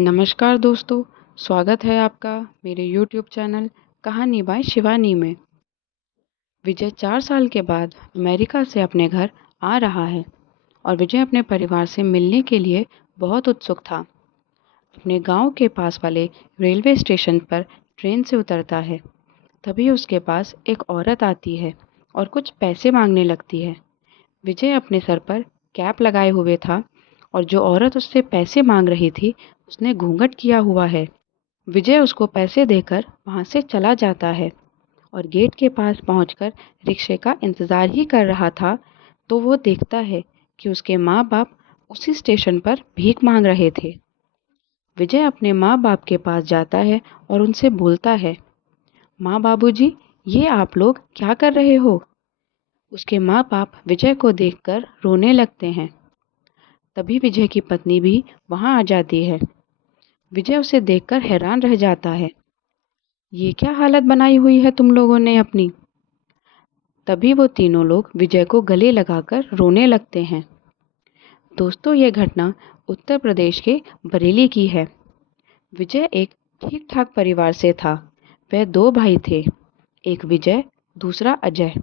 नमस्कार दोस्तों, स्वागत है आपका मेरे YouTube चैनल कहानी बाय शिवानी में। विजय 4 साल के बाद अमेरिका से अपने घर आ रहा है और विजय अपने परिवार से मिलने के लिए बहुत उत्सुक था। अपने गांव के पास वाले रेलवे स्टेशन पर ट्रेन से उतरता है। तभी उसके पास एक औरत आती है और कुछ पैसे मांगने लगती है। विजय अपने सर पर कैप लगाए हुए था और जो औरत उससे पैसे मांग रही थी उसने घूंघट किया हुआ है। विजय उसको पैसे देकर वहां से चला जाता है और गेट के पास पहुंचकर रिक्शे का इंतजार ही कर रहा था तो वो देखता है कि उसके माँ बाप उसी स्टेशन पर भीख मांग रहे थे। विजय अपने माँ बाप के पास जाता है और उनसे बोलता है, माँ बाबूजी, ये आप लोग क्या कर रहे हो? उसके माँ बाप विजय को देखकर रोने लगते हैं। तभी विजय की पत्नी भी वहां आ जाती है। विजय उसे देखकर हैरान रह जाता है। ये क्या हालत बनाई हुई है तुम लोगों ने अपनी? तभी वो तीनों लोग विजय को गले लगाकर रोने लगते हैं। दोस्तों, ये घटना उत्तर प्रदेश के बरेली की है। विजय एक ठीक ठाक परिवार से था। वह दो भाई थे, एक विजय, दूसरा अजय।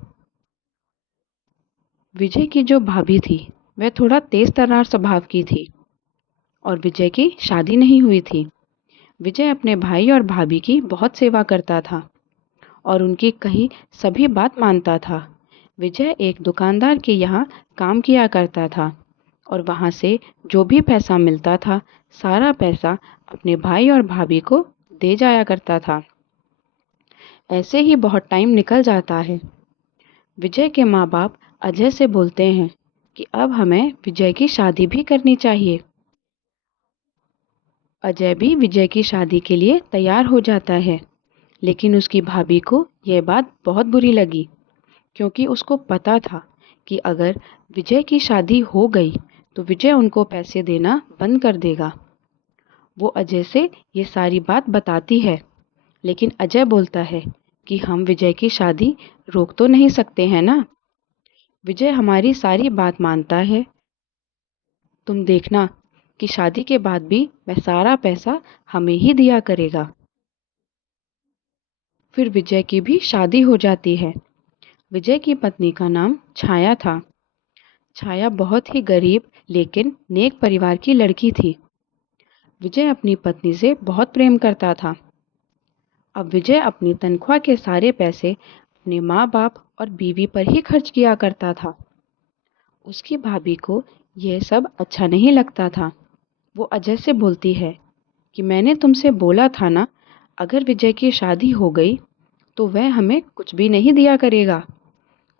विजय की जो भाभी थी वह थोड़ा तेज तर्रार स्वभाव की थी और विजय की शादी नहीं हुई थी। विजय अपने भाई और भाभी की बहुत सेवा करता था और उनकी कही सभी बात मानता था। विजय एक दुकानदार के यहाँ काम किया करता था और वहाँ से जो भी पैसा मिलता था सारा पैसा अपने भाई और भाभी को दे जाया करता था। ऐसे ही बहुत टाइम निकल जाता है। विजय के माँ बाप अजय से बोलते हैं कि अब हमें विजय की शादी भी करनी चाहिए। अजय भी विजय की शादी के लिए तैयार हो जाता है, लेकिन उसकी भाभी को यह बात बहुत बुरी लगी क्योंकि उसको पता था कि अगर विजय की शादी हो गई तो विजय उनको पैसे देना बंद कर देगा। वो अजय से ये सारी बात बताती है, लेकिन अजय बोलता है कि हम विजय की शादी रोक तो नहीं सकते हैं ना। विजय हमारी सारी बात मानता है। तुम देखना कि शादी के बाद भी वह सारा पैसा हमें ही दिया करेगा। फिर विजय की भी शादी हो जाती है। विजय की पत्नी का नाम छाया था। छाया बहुत ही गरीब लेकिन नेक परिवार की लड़की थी। विजय अपनी पत्नी से बहुत प्रेम करता था। अब विजय अपनी तनख्वाह के सारे पैसे अपने माँ बाप और बीवी पर ही खर्च किया करता था। उसकी भाभी को यह सब अच्छा नहीं लगता था। वो अजय से बोलती है कि मैंने तुमसे बोला था ना, अगर विजय की शादी हो गई तो वह हमें कुछ भी नहीं दिया करेगा,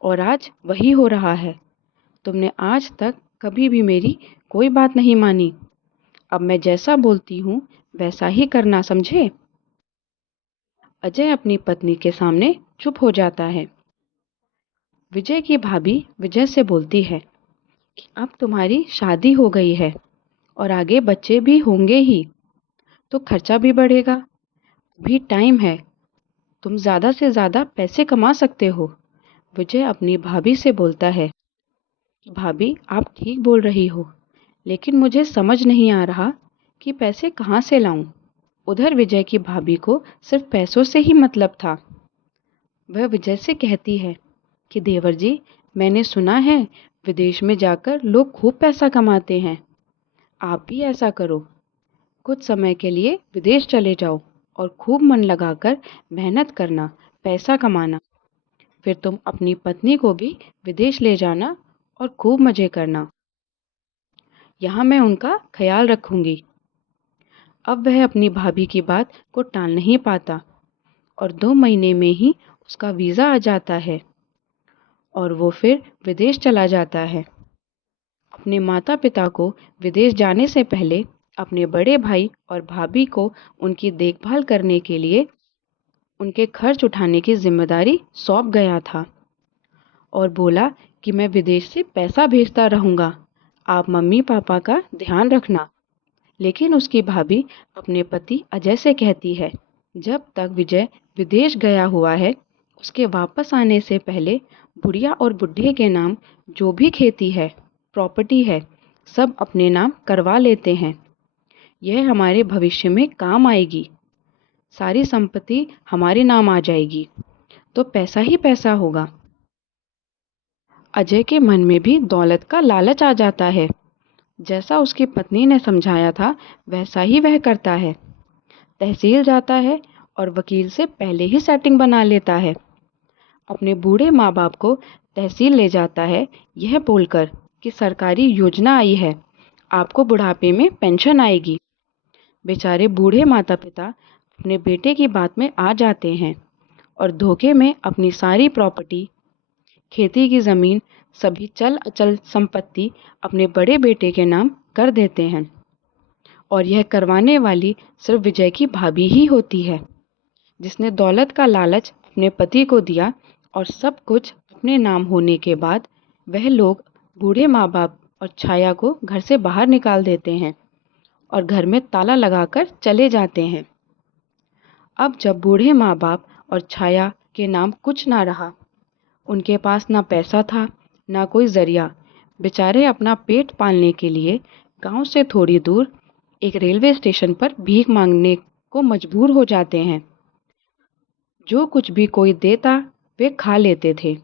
और आज वही हो रहा है। तुमने आज तक कभी भी मेरी कोई बात नहीं मानी। अब मैं जैसा बोलती हूँ वैसा ही करना, समझे? अजय अपनी पत्नी के सामने चुप हो जाता है। विजय की भाभी विजय से बोलती है कि अब तुम्हारी शादी हो गई है और आगे बच्चे भी होंगे ही, तो खर्चा भी बढ़ेगा। भी टाइम है, तुम ज़्यादा से ज़्यादा पैसे कमा सकते हो। विजय अपनी भाभी से बोलता है, भाभी आप ठीक बोल रही हो, लेकिन मुझे समझ नहीं आ रहा कि पैसे कहाँ से लाऊं। उधर विजय की भाभी को सिर्फ पैसों से ही मतलब था। वह विजय से कहती है कि देवर जी, मैंने सुना है विदेश में जाकर लोग खूब पैसा कमाते हैं। आप भी ऐसा करो, कुछ समय के लिए विदेश चले जाओ और खूब मन लगाकर मेहनत करना, पैसा कमाना। फिर तुम अपनी पत्नी को भी विदेश ले जाना और खूब मजे करना। यहाँ मैं उनका ख्याल रखूंगी। अब वह अपनी भाभी की बात को टाल नहीं पाता और 2 महीने में ही उसका वीज़ा आ जाता है और वो फिर विदेश चला जाता है। अपने माता पिता को विदेश जाने से पहले अपने बड़े भाई और भाभी को उनकी देखभाल करने के लिए उनके खर्च उठाने की जिम्मेदारी सौंप गया था और बोला कि मैं विदेश से पैसा भेजता रहूँगा, आप मम्मी पापा का ध्यान रखना। लेकिन उसकी भाभी अपने पति अजय से कहती है, जब तक विजय विदेश गया हुआ है उसके वापस आने से पहले बुढ़िया और बुढ़े के नाम जो भी खेती है, प्रॉपर्टी है, सब अपने नाम करवा लेते हैं। यह हमारे भविष्य में काम आएगी। सारी संपत्ति हमारे नाम आ जाएगी, तो पैसा ही पैसा होगा। अजय के मन में भी दौलत का लालच आ जाता है। जैसा उसकी पत्नी ने समझाया था वैसा ही वह करता है। तहसील जाता है और वकील से पहले ही सेटिंग बना लेता है। अपने बूढ़े माँ बाप को तहसील ले जाता है यह बोलकर कि सरकारी योजना आई है, आपको बुढ़ापे में पेंशन आएगी। बेचारे बूढ़े माता पिता अपने बेटे की बात में आ जाते हैं और धोखे में अपनी सारी प्रॉपर्टी, खेती की ज़मीन, सभी चल अचल संपत्ति अपने बड़े बेटे के नाम कर देते हैं। और यह करवाने वाली सिर्फ विजय की भाभी ही होती है, जिसने दौलत का लालच अपने पति को दिया। और सब कुछ अपने नाम होने के बाद वह लोग बूढ़े माँ बाप और छाया को घर से बाहर निकाल देते हैं और घर में ताला लगाकर चले जाते हैं। अब जब बूढ़े माँ बाप और छाया के नाम कुछ ना रहा, उनके पास ना पैसा था ना कोई जरिया, बेचारे अपना पेट पालने के लिए गांव से थोड़ी दूर एक रेलवे स्टेशन पर भीख मांगने को मजबूर हो जाते हैं। जो कुछ भी कोई देता वे खा लेते थे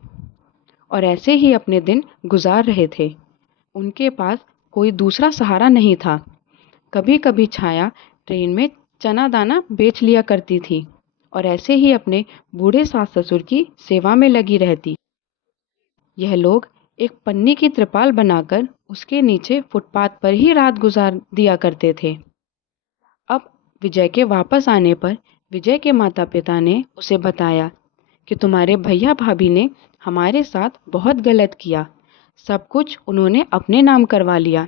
और ऐसे ही अपने दिन गुजार रहे थे। उनके पास कोई दूसरा सहारा नहीं था। कभी कभी छाया ट्रेन में चना दाना बेच लिया करती थी और ऐसे ही अपने बूढ़े सास ससुर की सेवा में लगी रहती। यह लोग एक पन्नी की त्रिपाल बनाकर उसके नीचे फुटपाथ पर ही रात गुजार दिया करते थे। अब विजय के वापस आने पर विजय के माता पिता ने उसे बताया कि तुम्हारे भैया भाभी ने हमारे साथ बहुत गलत किया। सब कुछ उन्होंने अपने नाम करवा लिया,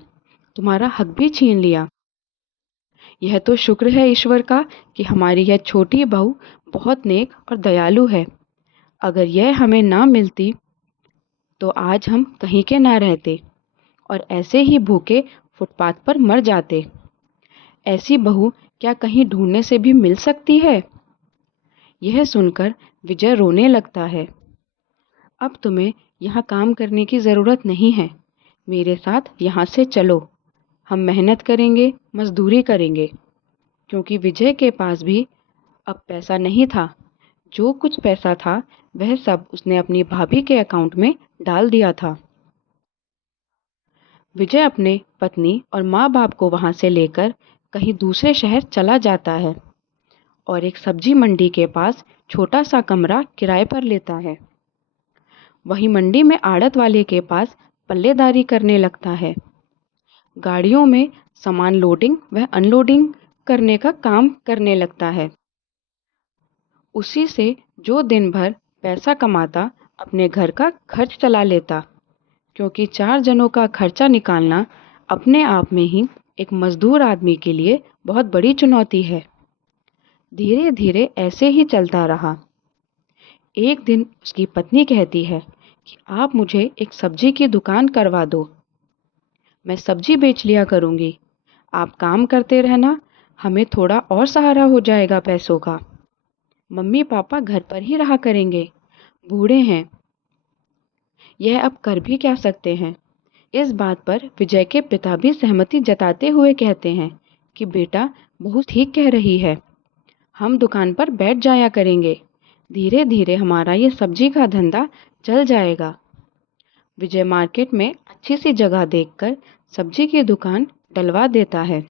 तुम्हारा हक भी छीन लिया। यह तो शुक्र है ईश्वर का कि हमारी यह छोटी बहू बहुत नेक और दयालु है। अगर यह हमें ना मिलती तो आज हम कहीं के ना रहते और ऐसे ही भूखे फुटपाथ पर मर जाते। ऐसी बहू क्या कहीं ढूंढने से भी मिल सकती है? यह सुनकर विजय रोने लगता है। अब तुम्हें यहाँ काम करने की ज़रूरत नहीं है, मेरे साथ यहाँ से चलो, हम मेहनत करेंगे, मजदूरी करेंगे। क्योंकि विजय के पास भी अब पैसा नहीं था। जो कुछ पैसा था वह सब उसने अपनी भाभी के अकाउंट में डाल दिया था। विजय अपने पत्नी और माँ बाप को वहाँ से लेकर कहीं दूसरे शहर चला जाता है और एक सब्जी मंडी के पास छोटा सा कमरा किराए पर लेता है। वहीं मंडी में आड़त वाले के पास पल्लेदारी करने लगता है। गाड़ियों में सामान लोडिंग व अनलोडिंग करने का काम करने लगता है। उसी से जो दिन भर पैसा कमाता अपने घर का खर्च चला लेता, क्योंकि 4 जनों का खर्चा निकालना अपने आप में ही एक मजदूर आदमी के लिए बहुत बड़ी चुनौती है। धीरे धीरे ऐसे ही चलता रहा। एक दिन उसकी पत्नी कहती है कि आप मुझे एक सब्जी की दुकान करवा दो, मैं सब्जी बेच लिया करूँगी, आप काम करते रहना, हमें थोड़ा और सहारा हो जाएगा पैसों का। मम्मी पापा घर पर ही रहा करेंगे, बूढ़े हैं, यह अब कर भी क्या सकते हैं। इस बात पर विजय के पिता भी सहमति जताते हुए कहते हैं कि बेटा बहू ठीक कह रही है, हम दुकान पर बैठ जाया करेंगे, धीरे धीरे हमारा ये सब्जी का धंधा चल जाएगा। विजय मार्केट में अच्छी सी जगह देखकर सब्जी की दुकान डलवा देता है।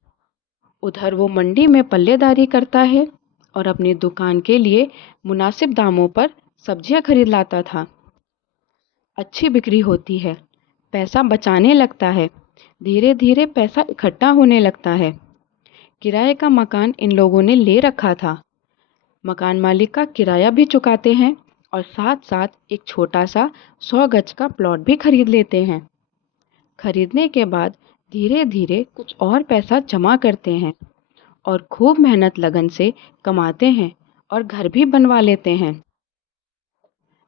उधर वो मंडी में पल्लेदारी करता है और अपनी दुकान के लिए मुनासिब दामों पर सब्जियां खरीद लाता था। अच्छी बिक्री होती है, पैसा बचाने लगता है, धीरे धीरे पैसा इकट्ठा होने लगता है। किराए का मकान इन लोगों ने ले रखा था। मकान मालिक का किराया भी चुकाते हैं और साथ साथ एक छोटा सा 100 गज का प्लॉट भी खरीद लेते हैं। खरीदने के बाद धीरे धीरे कुछ और पैसा जमा करते हैं और खूब मेहनत लगन से कमाते हैं और घर भी बनवा लेते हैं।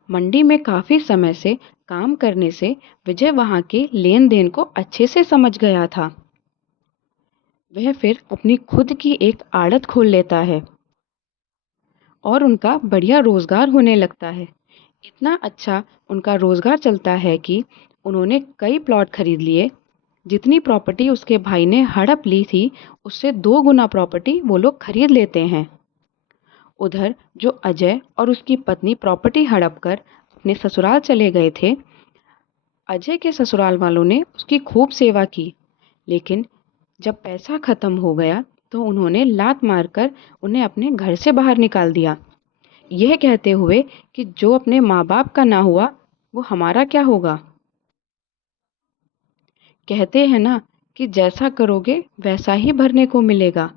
मंडी में काफ़ी समय से काम करने से विजय वहाँ के लेन देन को अच्छे से समझ गया था। वह फिर अपनी खुद की एक आड़त खोल लेता है और उनका बढ़िया रोजगार होने लगता है। इतना अच्छा उनका रोजगार चलता है कि उन्होंने कई प्लॉट खरीद लिए। जितनी प्रॉपर्टी उसके भाई ने हड़प ली थी, उससे 2 गुना प्रॉपर्टी वो लोग खरीद लेते हैं। उधर जो अजय और उसकी पत्नी प्रॉपर्टी हड़प कर अपने ससुराल चले गए थे, अजय के ससुराल वालों ने उसकी खूब सेवा की, लेकिन जब पैसा खत्म हो गया तो उन्होंने लात मारकर उन्हें अपने घर से बाहर निकाल दिया, यह कहते हुए कि जो अपने माँ बाप का ना हुआ वो हमारा क्या होगा। कहते हैं ना कि जैसा करोगे वैसा ही भरने को मिलेगा,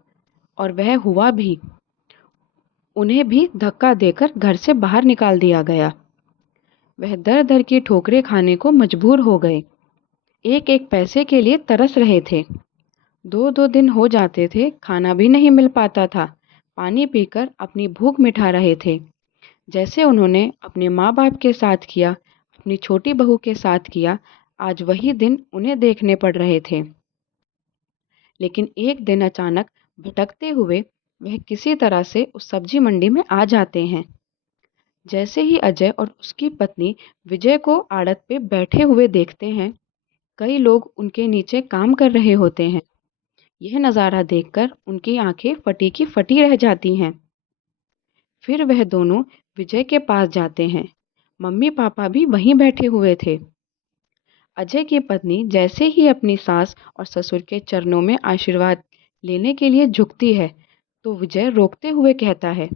और वह हुआ भी। उन्हें भी धक्का देकर घर से बाहर निकाल दिया गया। वह दर दर की ठोकरें खाने को मजबूर हो गए। एक एक पैसे के लिए तरस रहे थे। 2-2 दिन हो जाते थे, खाना भी नहीं मिल पाता था। पानी पीकर अपनी भूख मिटा रहे थे। जैसे उन्होंने अपने माँ बाप के साथ किया, अपनी छोटी बहू के साथ किया, आज वही दिन उन्हें देखने पड़ रहे थे। लेकिन एक दिन अचानक भटकते हुए वह किसी तरह से उस सब्जी मंडी में आ जाते हैं। जैसे ही अजय और उसकी पत्नी विजय को आड़त पे बैठे हुए देखते हैं, कई लोग उनके नीचे काम कर रहे होते हैं। यह नज़ारा देखकर उनकी आंखें फटी की फटी रह जाती हैं। फिर वह दोनों विजय के पास जाते हैं। मम्मी पापा भी वहीं बैठे हुए थे। अजय की पत्नी जैसे ही अपनी सास और ससुर के चरणों में आशीर्वाद लेने के लिए झुकती है, तो विजय रोकते हुए कहता है,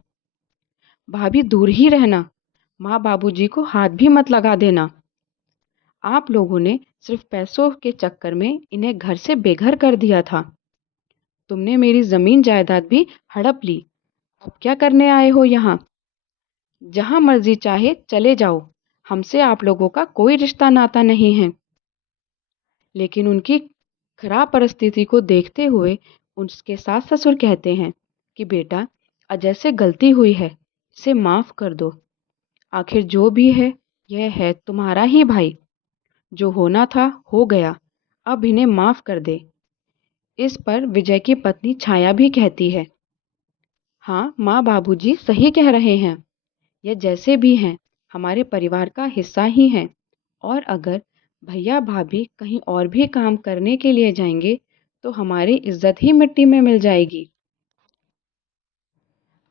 भाभी दूर ही रहना, माँ बाबूजी को हाथ भी मत लगा देना। आप लोगों ने सिर्फ पैसों के चक्कर में इन्हें घर से बेघर कर दिया था। तुमने मेरी जमीन जायदाद भी हड़प ली। अब क्या करने आए हो यहाँ? जहाँ मर्जी चाहे चले जाओ, हमसे आप लोगों का कोई रिश्ता नाता नहीं है। लेकिन उनकी खराब परिस्थिति को देखते हुए उसके सास ससुर कहते हैं कि बेटा, अजय से गलती हुई है, इसे माफ कर दो। आखिर जो भी है, यह है तुम्हारा ही भाई। जो होना था हो गया, अब इन्हें माफ कर दे। इस पर विजय की पत्नी छाया भी कहती है, हाँ माँ बाबूजी सही कह रहे हैं, ये जैसे भी हैं हमारे परिवार का हिस्सा ही हैं, और अगर भैया भाभी कहीं और भी काम करने के लिए जाएंगे तो हमारी इज्जत ही मिट्टी में मिल जाएगी।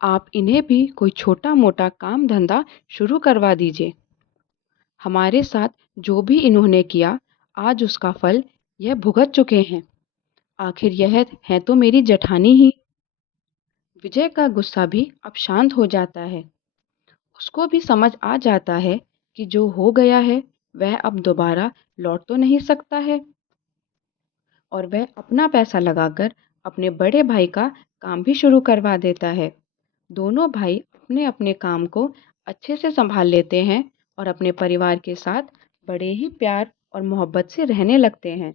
आप इन्हें भी कोई छोटा मोटा काम धंधा शुरू करवा दीजिए। हमारे साथ जो भी इन्होंने किया, आज उसका फल यह भुगत चुके हैं। आखिर यह है तो मेरी जेठानी ही। विजय का गुस्सा भी अब शांत हो जाता है। उसको भी समझ आ जाता है कि जो हो गया है वह अब दोबारा लौट तो नहीं सकता है, और वह अपना पैसा लगाकर अपने बड़े भाई का काम भी शुरू करवा देता है। दोनों भाई अपने अपने काम को अच्छे से संभाल लेते हैं और अपने परिवार के साथ बड़े ही प्यार और मोहब्बत से रहने लगते हैं।